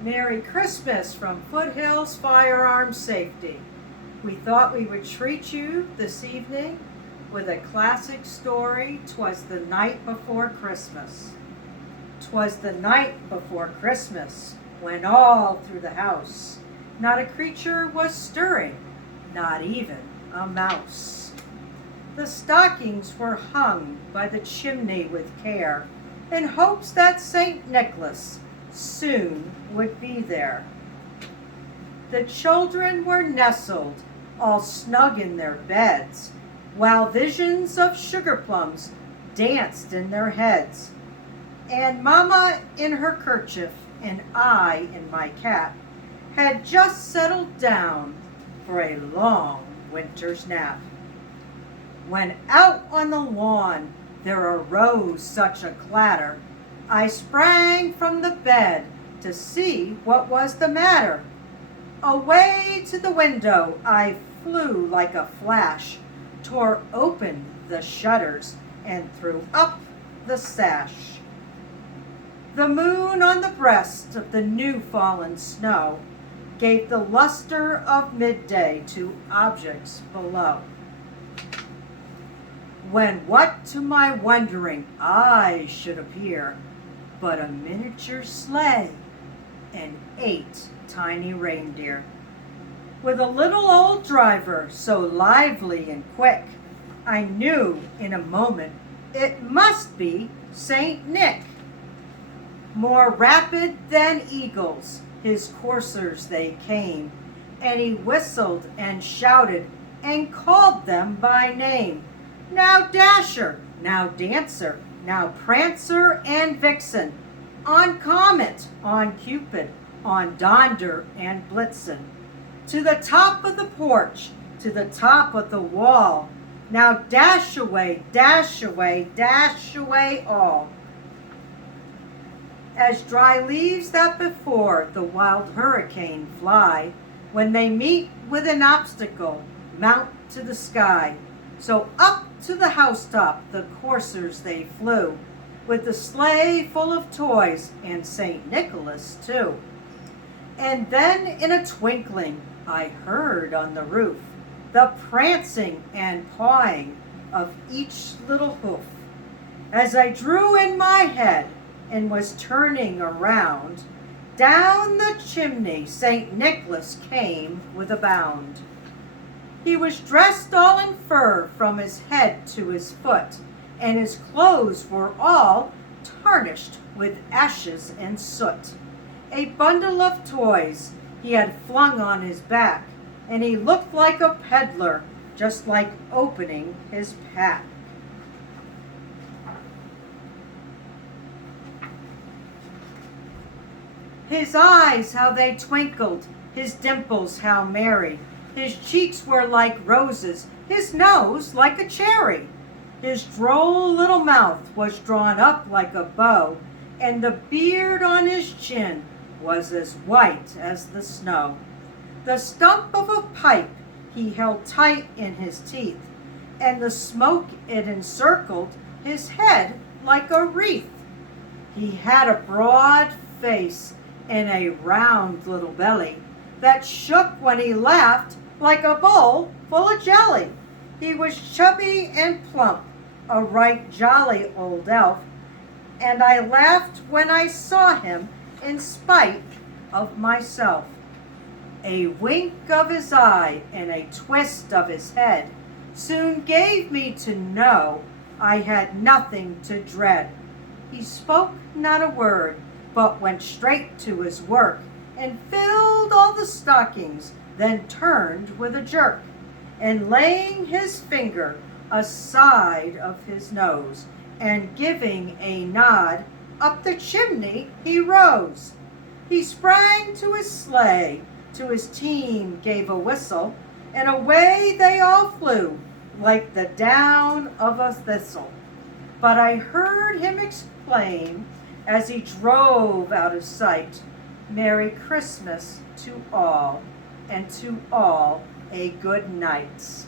Merry Christmas from Foothills Firearm Safety. We thought we would treat you this evening with a classic story, 'Twas the Night Before Christmas. 'Twas the night before Christmas, when all through the house not a creature was stirring, not even a mouse. The stockings were hung by the chimney with care, in hopes that St. Nicholas soon would be there. The children were nestled all snug in their beds, while visions of sugar plums danced in their heads. And Mama in her kerchief and I in my cap had just settled down for a long winter's nap. When out on the lawn there arose such a clatter, I sprang from the bed to see what was the matter. Away to the window I flew like a flash, tore open the shutters, and threw up the sash. The moon on the breast of the new fallen snow gave the luster of midday to objects below. When what to my wondering eyes should appear but a miniature sleigh and 8 tiny reindeer, with a little old driver so lively and quick, I knew in a moment it must be Saint Nick. More rapid than eagles his coursers they came, and he whistled and shouted and called them by name. Now Dasher, now Dancer, now Prancer and Vixen, on Comet, on Cupid, on Donder and Blitzen, to the top of the porch, to the top of the wall. Now dash away, dash away, dash away all. As dry leaves that before the wild hurricane fly, when they meet with an obstacle, mount to the sky. So up to the housetop the coursers they flew, with the sleigh full of toys and St. Nicholas too. And then in a twinkling I heard on the roof the prancing and pawing of each little hoof. As I drew in my head and was turning around, down the chimney St. Nicholas came with a bound. He was dressed all in fur from his head to his foot, and his clothes were all tarnished with ashes and soot. A bundle of toys he had flung on his back, and he looked like a peddler, just like opening his pack. His eyes, how they twinkled, his dimples how merry. His cheeks were like roses, his nose like a cherry. His droll little mouth was drawn up like a bow, and the beard on his chin was as white as the snow. The stump of a pipe he held tight in his teeth, and the smoke it encircled his head like a wreath. He had a broad face and a round little belly that shook when he laughed like a bowl full of jelly. He was chubby and plump, a right jolly old elf, and I laughed when I saw him in spite of myself. A wink of his eye and a twist of his head soon gave me to know I had nothing to dread. He spoke not a word, but went straight to his work and filled all the stockings, then turned with a jerk, and laying his finger aside of his nose, and giving a nod, up the chimney he rose. He sprang to his sleigh, to his team gave a whistle, and away they all flew, like the down of a thistle. But I heard him exclaim, as he drove out of sight, Merry Christmas to all, and to all a good night.